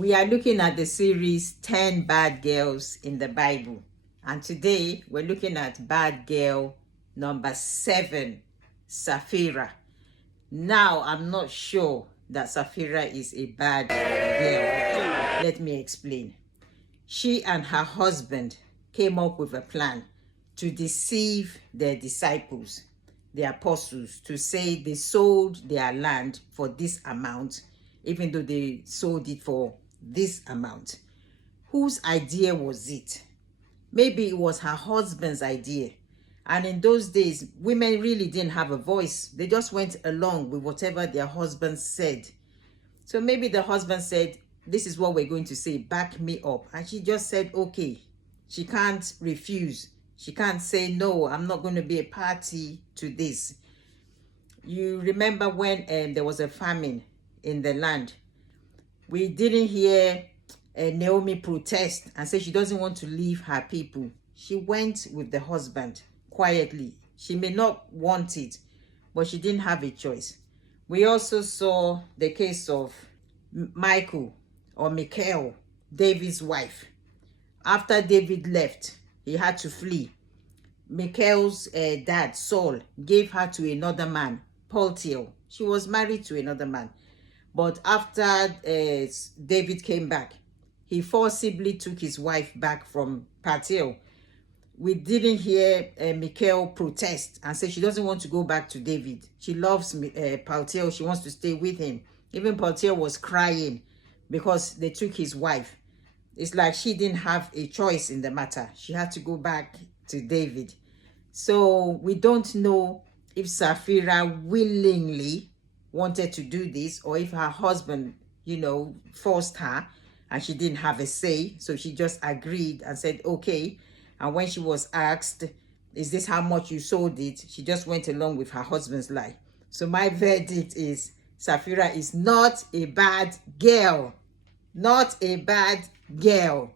We are looking at the series 10 Bad Girls in the Bible. And today we're looking at bad girl number 7, Sapphira. Now, I'm not sure that Sapphira is a bad girl. Let me explain. She and her husband came up with a plan to deceive their disciples, the apostles, to say they sold their land for this amount, even though they sold it for this amount. Whose idea was it? Maybe it was her husband's idea. And in those days, women really didn't have a voice. They just went along with whatever their husband said. So maybe the husband said, this is what we're going to say, back me up. And she just said, okay. She can't refuse. She can't say, no, I'm not going to be a party to this. You remember when there was a famine in the land? We didn't hear Naomi protest and say she doesn't want to leave her people. She went with the husband quietly. She may not want it, but she didn't have a choice. We also saw the case of Michael, David's wife. After David left, he had to flee. Michal's dad, Saul, gave her to another man, Paltiel. She was married to another man. But after David came back, he forcibly took his wife back from Paltiel. We didn't hear Michal protest and say she doesn't want to go back to David. She loves Paltiel. She wants to stay with him. Even Paltiel was crying because they took his wife. It's like she didn't have a choice in the matter. She had to go back to David. So we don't know if Sapphira willingly wanted to do this or if her husband, forced her and she didn't have a say. So she just agreed and said, okay. And when she was asked, is this how much you sold it? She just went along with her husband's lie. So my verdict is Sapphira is not a bad girl. Not a bad girl.